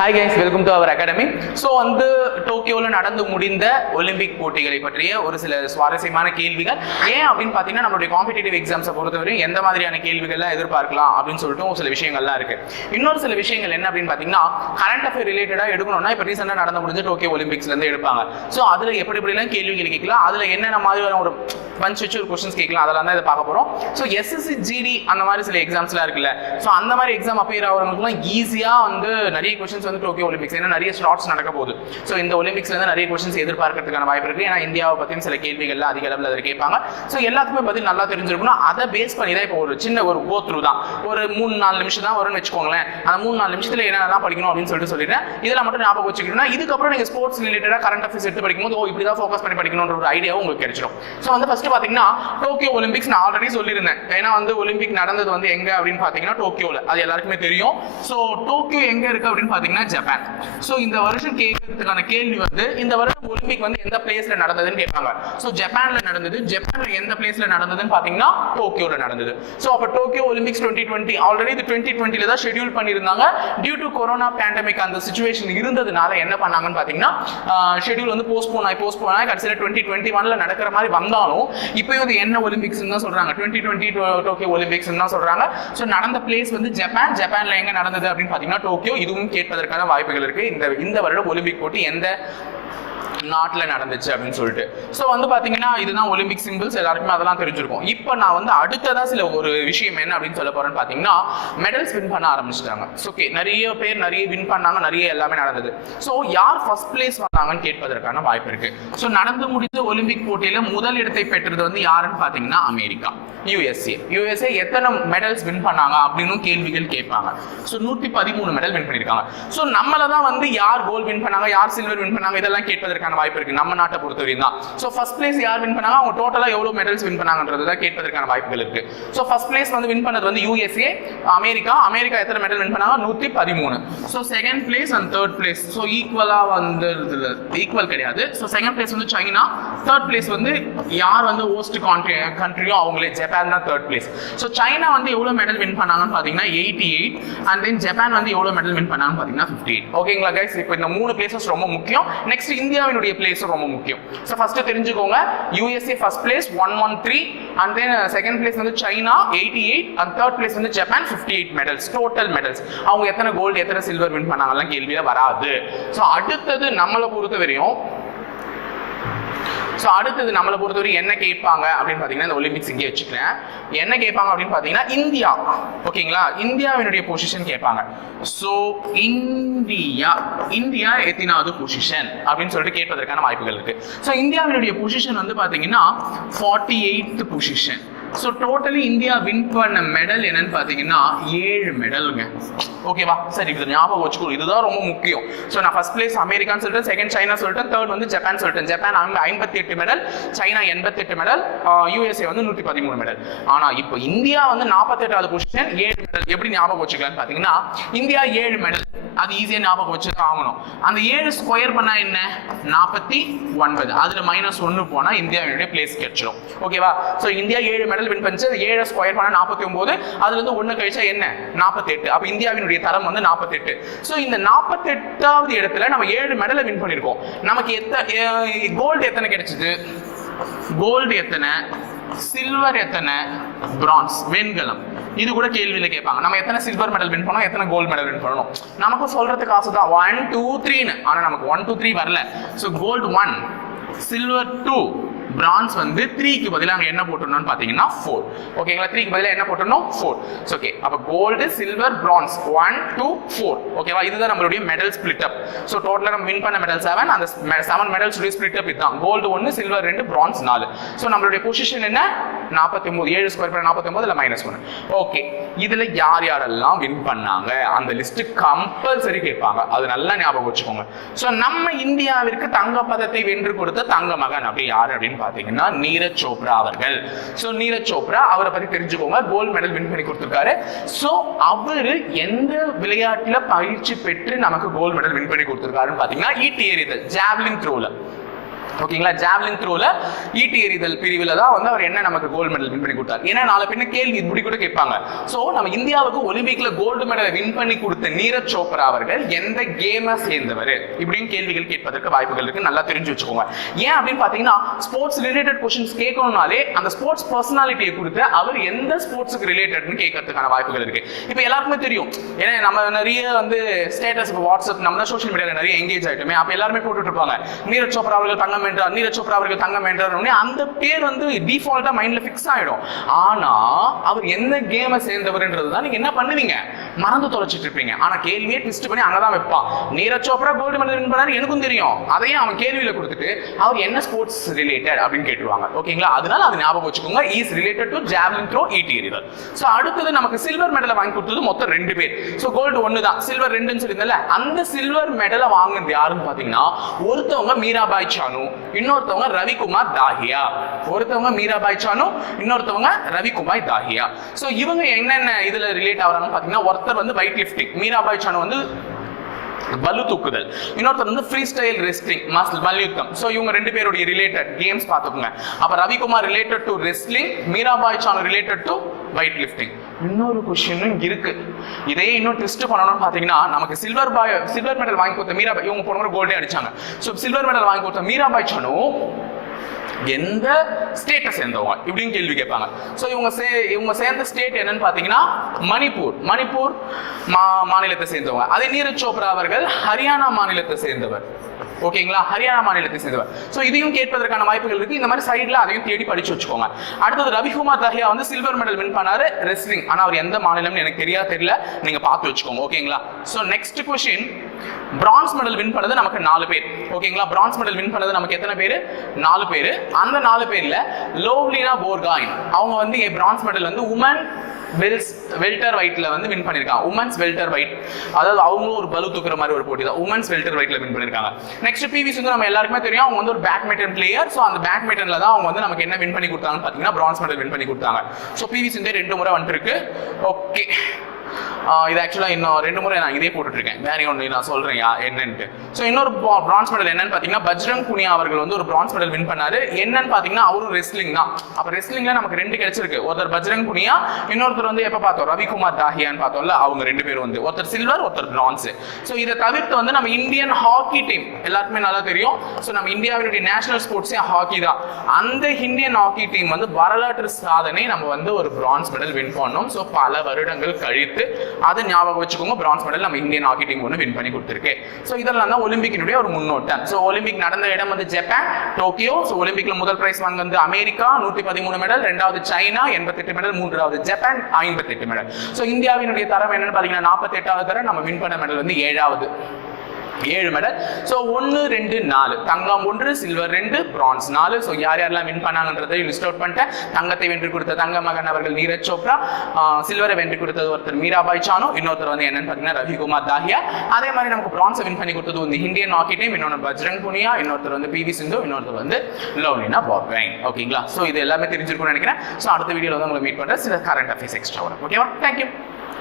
Hi guys welcome to our academy so வந்து டோக்கியோவில் நடந்து முடிந்த ஒலிம்பிக் போட்டிகளை பற்றிய ஒரு சில சுவாரஸ்யமான கேள்விகள். ஏன் அப்படின்னு பார்த்தீங்கன்னா நம்மளுடைய காம்படிட்டிவ் எக்ஸாம்ஸை பொறுத்தவரை எந்த மாதிரியான கேள்விகள்லாம் எதிர்பார்க்கலாம் அப்படின்னு சொல்லிட்டு ஒரு சில விஷயங்கள்லாம் இருக்கு. இன்னொரு சில விஷயங்கள் என்ன அப்படின்னு பார்த்தீங்கன்னா கரண்ட் அஃபேர் ரிலேட்டடாக எடுக்கணும்னா இப்போ ரீசெண்டாக நடந்து முடிஞ்ச டோக்கியோ ஒலிம்பிக்ஸ்லேருந்து எடுப்பாங்க. ஸோ அதில் எப்படி எப்படிலாம் கேள்விகள் கேட்கலாம்? அதில் என்னென்ன மாதிரியான ஒரு பஞ்ச் வச்சு ஒரு கொஸ்டின்ஸ் கேட்கலாம்? அதெல்லாம் தான் இதை பார்க்க போகிறோம் ஸோ எஸ்எஸ்சி ஜிடி அந்த மாதிரி சில எக்ஸாம்ஸ்லாம் இருக்குல்ல. ஸோ அந்த மாதிரி எக்ஸாம் அப்பியர் ஆகிறவங்களுக்குலாம் ஈஸியாக வந்து நிறைய கொஸ்டின்ஸ் வந்து டோக்கியோ ஒலிம்பிக்ஸ். ஏன்னா நிறைய ஸ்லாட்ஸ் நடக்க போகுது. ஸோ இந்த ஒலிம்பிக்ஸ்ல இருந்து நிறைய கொஸ்டின்ஸ் எதிர்பார்க்கறதுக்கான வாய்ப்பு இருக்கு. ஏன்னா இந்தியாவை பற்றியும் சில கேள்விகள்லாம் அதிக அளவில் அதில் கேட்பாங்க. ஸோ எல்லாத்துக்குமே பதில் நல்லா தெரிஞ்சிருக்கணும் அதை பேஸ் பண்ணி தான் இப்போ ஒரு சின்ன ஒரு கோ த்ரூ தான். ஒரு மூணு நாலு நிமிஷம் தான் வரும்னு வச்சுக்கோங்களேன். அந்த மூணு நாலு நிமிஷத்துல என்னெல்லாம் படிக்கணும் அப்படின்னு சொல்லிட்டு சொல்லிடுறேன். இதெல்லாம் மட்டும் ஞாபகம் வச்சுக்கிட்டோம்னா இதுக்கப்புறம் நீங்க ஸ்போர்ட்ஸ் ரிலேட்டடாக கரண்ட் அஃபேர்ஸ் எடுத்து படிக்கும்போது ஓ இப்படி தான் ஃபோக்கஸ் பண்ணி படிக்கணுன்ற ஒரு ஐடியாவும் உங்களுக்கு கிடைச்சிடும் ஸோ வந்து ஃபர்ஸ்ட் பார்த்தீங்கன்னா டோக்கியோ ஒலிம்பிக்ஸ் நான் ஆல்ரெடி சொல்லியிருந்தேன். ஏன்னா வந்து ஒலிம்பிக் நடந்தது வந்து எங்க அப்படின்னு பார்த்தீங்கன்னா டோக்கியோவில் அது எல்லாருக்குமே தெரியும். ஸோ டோக்கியோ எங்க இருக்கு அப்படின்னு பார்த்தீங்கன்னா ஜப்பான். ஸோ இந்த வருஷம் கேட்கறதுக்கான கேள்வி வந்து இந்த வருஷம் ஒலிம்பிக் வந்து எந்த பிளேஸ்ல நடந்ததுன்னு கேட்பாங்க. ஸோ ஜப்பான்ல நடந்தது. ஜப்பான்ல எந்த பிளேஸ்ல நடந்ததுன்னு பார்த்தீங்கன்னா டோக்கியோல நடந்தது. ஸோ அப்போ Tokyo Olympics twenty twenty already இது டுவெண்ட்டி டுவெண்ட்டில தான் ஷெட்யூல் பண்ணியிருந்தாங்க. டியூ டு கொரோனா பேண்டமிக் அந்த சுச்சுவேஷன் இருந்ததுனால என்ன பண்ணாங்கன்னு பார்த்தீங்கன்னா ஷெட்யூல் வந்து போஸ்ட்போன் ஆகி போஸ்ட்போன் ஆகி கடைசியில் டுவெண்ட்டி டுவெண்ட்டி ஒன்ல நடக்கிற மாதிரி வந்தாலும் இப்போ வந்து என்ன ஒலிம்பிக்ஸ் தான் சொல்றாங்க. டுவெண்ட்டி டுவெண்ட்டி டோக்கியோ ஒலிம்பிக்ஸ் தான் சொல்றாங்க. ஸோ நடந்த பிளேஸ் வந்து ஜப்பான். ஜப்பான்ல எங்க நடந்தது அப்படின்னு பார்த்தீங்கன்னா டோக்கியோ. இதுவும் கேட்பதற்கு கேட்பதற்கான வாய்ப்புகள் இருக்கு. இந்த இந்த வருடம் ஒலிம்பிக் போட்டி எந்த நாட்டில் நடந்துச்சு அப்படின்னு சொல்லிட்டு. ஸோ வந்து பார்த்தீங்கன்னா இதுதான் ஒலிம்பிக் சிம்பிள்ஸ் எல்லாருக்குமே அதெல்லாம் தெரிஞ்சிருக்கும். இப்போ நான் வந்து அடுத்ததா சில ஒரு விஷயம் என்ன அப்படின்னு சொல்ல போறேன்னு பார்த்தீங்கன்னா மெடல்ஸ் வின் பண்ண ஆரம்பிச்சிட்டாங்க. ஓகே நிறைய பேர் நிறைய வின் பண்ணாங்க நிறைய எல்லாமே நடந்தது. ஸோ யார் ஃபர்ஸ்ட் பிளேஸ் கொடுத்தாங்கன்னு கேட்பதற்கான வாய்ப்பு இருக்கு. ஸோ நடந்து முடிந்த ஒலிம்பிக் போட்டியில முதல் இடத்தை பெற்றது வந்து யாருன்னு பார்த்தீங்கன்னா அமெரிக்கா யூஎஸ்ஏ யூஎஸ்ஏ எத்தனை மெடல்ஸ் வின் பண்ணாங்க அப்படின்னு கேள்விகள் கேட்பாங்க. ஸோ நூற்றி பதிமூணு மெடல் வின் பண்ணியிருக்காங்க. ஸோ நம்மள தான் வந்து யார் கோல்ட் வின் பண்ணாங்க யார் சில்வர் வின் பண்ணாங்க இதெல்லாம் கேட்பதற்கான வாய்ப்பு இருக்கு. நம்ம நாட்டை பொறுத்தவரையும் தான். ஸோ ஃபர்ஸ்ட் பிளேஸ் யார் வின் பண்ணாங்க? அவங்க டோட்டலாக எவ்வளோ மெடல்ஸ் வின் பண்ணாங்கன்றது தான் கேட்பதற்கான வாய்ப்புகள் இருக்கு. ஸோ ஃபர்ஸ்ட் பிளேஸ் வந்து வின் பண்ணது வந்து யூஎஸ்ஏ அமெரிக்கா. அமெரிக்கா எத்தனை மெடல் வின் பண்ணாங்க? நூற்றி பதிமூணு. So second place and third place so ஈக்குவலாக வந்து ஈக்குவல் கிடையாது. ஸோ செகண்ட் பிளேஸ் வந்து சைனா தேர்ட் பிளேஸ் வந்து யார் வந்து ஓஸ்ட் கான்ட்ரி கண்ட்ரியோ அவங்களே ஜப்பான் தான் தேர்ட் பிளேஸ் ஸோ சைனா வந்து எவ்வளோ மெடல் வின் பண்ணாங்கன்னு பார்த்தீங்கன்னா eighty eight and then Japan வந்து எவ்வளோ மெடல் வின் பண்ணாங்கன்னு பார்த்தீங்கன்னா ஃபிஃப்டி எயிட் ஓகேங்களா கைஸ் இப்போ இந்த மூணு பிளேசஸ் ரொம்ப முக்கியம். நெக்ஸ்ட் இந்தியாவினுடைய பிளேஸும் ரொம்ப முக்கியம். ஸோ ஃபர்ஸ்ட் தெரிஞ்சுக்கோங்க. USA first place one one three and then second place வந்து China eighty eight and third place வந்து Japan fifty eight medals total medals அவங்க எத்தனை கோல்டு எத்தனை சில்வர் வின் பண்ணாங்கலாம் கேள்வியில் வராது. ஸோ அடுத்தது நம்மளை பொறுத்த வரையும் ஸோ அடுத்தது நம்மளை பொறுத்தவரை என்ன கேட்பாங்க அப்படின்னு பார்த்தீங்கன்னா இந்த ஒலிம்பிக்ஸ் இங்கே வச்சுக்கிறேன். என்ன கேட்பாங்க அப்படின்னு பார்த்தீங்கன்னா இந்தியா ஓகேங்களா? இந்தியாவினுடைய பொசிஷன் கேட்பாங்க. ஸோ இந்தியா இந்தியா எத்தினாவது பொசிஷன் அப்படின்னு சொல்லிட்டு கேட்பதற்கான வாய்ப்புகள் இருக்கு. ஸோ இந்தியாவினுடைய பொசிஷன் வந்து பார்த்தீங்கன்னா forty eight position so totally India win பண்ண மெடல் என்னன்னு பார்த்தீங்கன்னா ஏழு மெடலுங்க ஓகேவா சரி இது ஞாபகம் வச்சுக்கோ. இதுதான் ரொம்ப முக்கியம். ஸோ நான் ஃபர்ஸ்ட் பிளேஸ் அமெரிக்கான்னு சொல்லிட்டு செகண்ட் சைனா சொல்லிட்டேன் தேர்ட் வந்து ஜப்பான் சொல்லிட்டேன். ஜப்பான் அவங்க ஐம்பத்தி எட்டு மெடல் சைனா எண்பத்தெட்டு மெடல் யூஎஸ்ஏ வந்து நூற்றி பதிமூணு மெடல் ஆனால் இப்போ இந்தியா வந்து நாற்பத்தெட்டாவது பொசிஷன் ஏழு மெடல் எப்படி ஞாபகம் வச்சுக்கலாம்னு பார்த்தீங்கன்னா இந்தியா ஏழு மெடல் அது ஈஸியாக ஞாபகம் வச்சு தான் ஆகணும். அந்த ஏழு ஸ்கொயர் பண்ணா என்ன? நாற்பத்தி ஒன்பது. அதில் மைனஸ் ஒன்று போனால் இந்தியாவினுடைய பிளேஸ் கிடைச்சிடும் ஓகேவா ஸோ இந்தியா ஏழு மெடல் வின் பண்ணிச்சு அது ஏழு ஸ்கொயர் பண்ண நாற்பத்தி ஒன்பது அதுலேருந்து ஒன்று கழிச்சா என்ன? நாற்பத்தெட்டு. அப்போ இந்தியாவினுடைய தரம் வந்து நாற்பத்தெட்டு. ஸோ இந்த நாற்பத்தெட்டாவது இடத்துல நம்ம ஏழு மெடலை வின் பண்ணியிருக்கோம் நமக்கு எத்தனை கோல்டு எத்தனை கிடைச்சது? கோல்டு எத்தனை? சில்வர் எத்தனை? பிரான்ஸ் வெண்கலம். இது கூட கேள்வியில கேட்பாங்க. நம்ம எத்தனை சில்வர் மெடல் வின் பண்ணோம்? எத்தனை கோல்டு மெடல் வின் பண்ணணும்? நமக்கும் சொல்றதுக்கு ஆசை தான் ஒன் டூ த்ரீன்னு ஆனா நமக்கு ஒன் டூ த்ரீ வரல. So gold one silver two bronze வந்து த்ரீக்கு பதிலாக அங்கே என்ன போட்டுருந்தோம்னு பார்த்தீங்கன்னா ஃபோர் ஓகேங்களா த்ரீக்கு பதிலாக என்ன போட்டுருந்தோம்? ஃபோர் ஓகே அப்போ gold silver bronze one two four ஓகேவா இதுதான் நம்மளுடைய மெடல் ஸ்பிளிட் அப் ஸோ டோட்டலாக நம்ம வின் பண்ண மெடல் செவன் அந்த செவன் மெடல்ஸ் ஸ்பிளிட் அப் இதுதான். கோல்டு ஒன்று சில்வர் ரெண்டு பிரான்ஸ் நாலு. ஸோ நம்மளுடைய பொசிஷன் என்ன? நாற்பத்தி ஒன்பது ஏழு ஸ்கொயர் பண்ண நாற்பத்தி ஒன்பது இல்லை மைனஸ் ஒன்று ஓகே இதில் யார் யாரெல்லாம் வின் பண்ணாங்க? அந்த லிஸ்ட்டு கம்பல்சரி கேட்பாங்க. அது நல்லா ஞாபகம் வச்சுக்கோங்க. ஸோ நம்ம இந்தியாவிற்கு தங்க பதத்தை வென்று கொடுத்த தங்க மகன் அப்படி யார் அப்படின்னு பார்த்தீங்கன்னா நீரஜ் சோப்ரா அவர்கள். ஸோ நீரஜ் சோப்ரா அவரை பத்தி தெரிஞ்சுக்கோங்க. கோல்டு மெடல் வின் பண்ணி கொடுத்துருக்காரு. ஸோ அவரு எந்த விளையாட்டுல பயிற்சி பெற்று நமக்கு கோல்டு மெடல் வின் பண்ணி கொடுத்துருக்காருன்னு பார்த்தீங்கன்னா ஈட்டி எறிதல் ஜாவ்லின் த்ரோவில் ஓகேங்களா? ஜாவ்லின் த்ரோல ஈட்டி எறிதல் பிரிவில் தான் வந்து அவர் என்ன நமக்கு கோல்டு மெடல் வின் பண்ணி கொடுத்தார். ஏன்னா நாளை பின்ன கேள்வி இப்படி கூட கேட்பாங்க. ஸோ நம்ம இந்தியாவுக்கு ஒலிம்பிக்ல கோல்டு மெடலை வின் பண்ணி கொடுத்த நீரஜ் சோப்ரா அவர்கள் எந்த கேமை சேர்ந்தவர்? இப்படின்னு கேள்விகள் கேட்பதற்கு வாய்ப்புகள் இருக்கு. நல்லா தெரிஞ்சு வச்சுக்கோங்க. ஏன் அப்படின்னு பார்த்தீங்கன்னா ஸ்போர்ட்ஸ் ரிலேட்டட் கொஸ்டின்ஸ் கேட்கணும்னாலே அந்த ஸ்போர்ட்ஸ் பர்சனாலிட்டியை கொடுத்து அவர் எந்த ஸ்போர்ட்ஸுக்கு ரிலேட்டட்னு கேட்கறதுக்கான வாய்ப்புகள் இருக்கு. இப்போ எல்லாருக்குமே தெரியும். ஏன்னா நம்ம நிறைய வந்து ஸ்டேட்டஸ் இப்போ வாட்ஸ்அப் நம்ம சோஷியல் மீடியாவில் நிறைய எங்கேஜ் ஆயிட்டுமே. அப்போ எல்லாருமே போட்டுட்டு இருப்பாங்க. நீரஜ் சோப்ரா அவர்கள் தங்கம் வென்றார் நீரஜ் சோப்ரா அவர்கள் தங்கம் என்றார் உடனே அந்த பேர் வந்து டிஃபால்ட்டா மைண்ட்ல ஃபிக்ஸ் ஆயிடும். ஆனா அவர் என்ன கேமை சேர்ந்தவர்ன்றது தான் நீங்க என்ன பண்ணுவீங்க? மறந்து தொலைச்சிட்டு இருப்பீங்க. ஆனா கேள்வியே ட்விஸ்ட் பண்ணி அங்கதான் வைப்பான். Neeraj Chopra gold medal win பண்ணாரு எனக்கும் தெரியும். அதையும் அவன் கேள்வியில கொடுத்துட்டு அவர் என்ன ஸ்போர்ட்ஸ் ரிலேட்டட் அப்படின்னு கேட்டுருவாங்க. ஓகேங்களா அதனால அது ஞாபகம் வச்சுக்கோங்க. Is related to javelin throw ஈட்டி எறிதல் ஸோ அடுத்தது நமக்கு சில்வர் மெடலை வாங்கி கொடுத்தது மொத்தம் ரெண்டு பேர். ஸோ கோல்டு ஒன்று தான் சில்வர் ரெண்டுன்னு சொல்லியிருந்தல அந்த சில்வர் மெடலை வாங்கினது யாருன்னு பார்த்தீங்கன்னா ஒருத்தவங்க மீராபாய் சானு இன்னொருத்தவங்க ரவிக்குமார் தாஹியா. ஒருத்தவங்க மீராபாய் சானு இன்னொருத்தவங்க ரவிக்குமார் தாஹியா. ஸோ இவங்க என்னென்ன இதுல ரிலேட் ஆகுறாங்கன்னு பார்த்தீங்கன்னா ஒருத்தர் வந்து வெயிட் லிஃப்டிங் மீராபாய் சானு வந்து பலு தூக்குதல். இன்னொருத்தர் வந்து ஃப்ரீ ஸ்டைல் ரெஸ்லிங் மாஸ்டர் மல்யுத்தம். ஸோ இவங்க ரெண்டு பேருடைய ரிலேட்டட் கேம்ஸ் பார்த்துக்கோங்க அப்போ Ravikumar related to wrestling Mirabai Chanu related to weightlifting இன்னொரு கொஸ்டினும் இருக்கு. இதே இன்னும் டெஸ்ட் பண்ணணும்னு பார்த்தீங்கன்னா நமக்கு சில்வர் பாய் சில்வர் மெடல் வாங்கி கொடுத்த மீராபாய் இவங்க போன முறை கோல்டே அடிச்சாங்க. ஸோ சில்வர் மெடல் வாங்கி கொடுத்த மீராபாய் சானு எந்த ஸ்டேட்டை சேர்ந்தவங்க? இப்படின்னு கேள்வி கேட்பாங்க. ஸோ இவங்க சே இவங்க சேர்ந்த ஸ்டேட் என்னன்னு பார்த்தீங்கன்னா மணிப்பூர். மணிப்பூர் மா மாநிலத்தை சேர்ந்தவங்க. அதே நீரஜ் சோப்ரா அவர்கள் ஹரியானா மாநிலத்தை சேர்ந்தவர். ஓகேங்களா? ஹரியானா மாநிலத்தை சேர்ந்தவர். ஸோ இதையும் கேட்பதற்கான வாய்ப்புகள் இருக்கு. இந்த மாதிரி சைடில் அதையும் தேடி படிச்சு வச்சுக்கோங்க. அடுத்தது ரவிகுமார் தஹியா வந்து சில்வர் மெடல் வின் பண்ணாரு. ரெஸ்லிங் ஆனால் அவர் எந்த மாநிலம்னு எனக்கு தெரியா தெரியல. நீங்க பார்த்து வச்சுக்கோங்க. ஓகேங்களா? So next question bronze medal win பண்ணது நமக்கு நாலு பேர். ஓகேங்களா? பிரான்ஸ் மெடல் வின் பண்ணது நமக்கு எத்தனை பேர்? நாலு பேர். அந்த நாலு பேர்ல லோவ்லினா போர்காயின். அவங்க வந்து பிரான்ஸ் மெடல் வந்து உமன் வெல்ஸ் வெல்டர் வைட்டில் வந்து வின் பண்ணியிருக்காங்க உமன்ஸ் வெல்டர் வைட் அதாவது அவங்களும் ஒரு பலு தூக்குற மாதிரி ஒரு போட்டி தான் உமன்ஸ் வெல்டர் வைட்டில் வின் பண்ணியிருக்காங்க நெக்ஸ்ட் பிவி சிந்து நம்ம எல்லாருக்குமே தெரியும். அவங்க வந்து ஒரு பேட்மிண்டன் பிளேயர் ஸோ அந்த பேட்மிண்டனில் தான் அவங்க வந்து நமக்கு என்ன வின் பண்ணி கொடுத்தாங்கன்னு பார்த்தீங்கன்னா பிரான்ஸ் மெடல் வின் பண்ணி கொடுத்தாங்க. ஸோ பிவி சிந்து ரெண்டு முறை வந்துருக்கு. ஓகே இது ஆக்சுவலாக இன்னும் ரெண்டு முறை நான் இதே போட்டுட்டு இருக்கேன் வேற ஒன்று நான் சொல்கிறேன் என்னன்ட்டு. ஸோ இன்னொரு பிரான்ஸ் மெடல் என்னன்னு பார்த்தீங்கன்னா பஜ்ரங் புனியா அவர்கள் வந்து ஒரு பிரான்ஸ் மெடல் வின் பண்ணாரு. என்னன்னு பார்த்தீங்கன்னா அவரும் ரெஸ்லிங் தான். அப்போ ரெஸ்லிங்கில் நமக்கு ரெண்டு கிடைச்சிருக்கு. ஒருத்தர் பஜ்ரங் புனியா இன்னொருத்தர் வந்து எப்போ பார்த்தோம்? ரவிக்குமார் தாஹியான்னு பார்த்தோம்ல அவங்க ரெண்டு பேரும் வந்து. ஒருத்தர் சில்வர் ஒருத்தர் பிரான்ஸ் ஸோ இதை தவிர்த்து வந்து நம்ம இந்தியன் ஹாக்கி டீம் எல்லாருக்குமே நல்லா தெரியும். ஸோ நம்ம இந்தியாவினுடைய நேஷனல் ஸ்போர்ட்ஸே ஹாக்கி தான். அந்த இந்தியன் ஹாக்கி டீம் வந்து வரலாற்று சாதனை நம்ம வந்து ஒரு பிரான்ஸ் மெடல் வின் பண்ணோம். ஸோ பல வருடங்கள் கழித்து அது ஞாபகம் வச்சுக்கோங்க பிரான்ஸ் மெடல் நம்ம இந்தியன் ஹாக்கி டீம் ஒன்று வின் பண்ணி கொடுத்துருக்கு. ஸோ இதெல்லாம் தான் ஒலிம்பிக்கினுடைய ஒரு முன்னோட்டம். ஸோ ஒலிம்பிக் நடந்த இடம் வந்து ஜப்பான் டோக்கியோ. ஸோ ஒலிம்பிக்ல முதல் பிரைஸ் வாங்க வந்து அமெரிக்கா நூற்றி பதிமூணு மெடல் ரெண்டாவது சைனா எண்பத்தெட்டு மெடல் மூன்றாவது ஜப்பான் ஐம்பத்தெட்டு மெடல் ஸோ இந்தியாவினுடைய தரம் என்னன்னு பார்த்தீங்கன்னா நாற்பத்தெட்டாவது தரம் நம்ம வின் பண்ண மெடல் வந்து ஏழாவது. ஏழு மெடல் ஸோ ஒன்று ரெண்டு நாலு. தங்கம் ஒன்று சில்வர் ரெண்டு பிரான்ஸ் நாலு. ஸோ யார் யாரெல்லாம் வின் பண்ணாங்கன்றதை லிஸ்ட் அவுட் பண்ணிட்டேன். தங்கத்தை வென்று கொடுத்த தங்க மகன் அவர்கள் நீரஜ் சோப்ரா. சில்வரை வென்று கொடுத்தது ஒருத்தர் மீராபாய் சானு. இன்னொருத்தர் வந்து என்னன்னு பார்த்தீங்கன்னா ரவிகுமார் தாஹியா. அதே மாதிரி நமக்கு பிரான்ஸை வின் பண்ணி கொடுத்தது வந்து இந்தியன் ஹாக்கி டீம் இன்னொன்று பஜ்ரங் புனியா. இன்னொருத்தர் வந்து பிவி சிந்து. இன்னொருத்தர் வந்து லவ்லினா பாப்வைன் ஓகேங்களா? ஸோ இது எல்லாமே தெரிஞ்சிருக்கும்னு நினைக்கிறேன். ஸோ அடுத்த வீடியோவில் வந்து உங்களை மீட் பண்ணுறேன் சில கரண்ட் அஃபேர்ஸ் எக்ஸ்ட்ரா வரும். ஓகேவா தேங்க்யூ